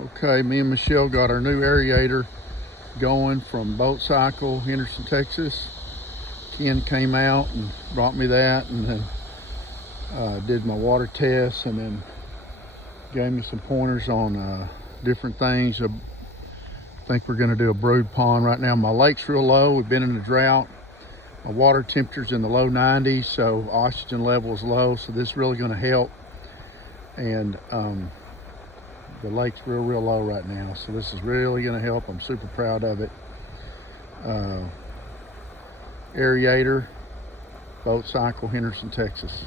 Okay, me and Michelle got our new aerator going from Boat Cycle Henderson Texas. Ken came out and brought me that, and then did my water tests, and then gave me some pointers on different things. I think we're going to do a brood pond right now. My lake's real low. We've been in a drought. My water temperature's in the low 90s, so oxygen level is low, so this is really going to help. And the lake's real low right now, so this is really going to help. I'm super proud of it. Aerator, Boat Cycle, Henderson, Texas.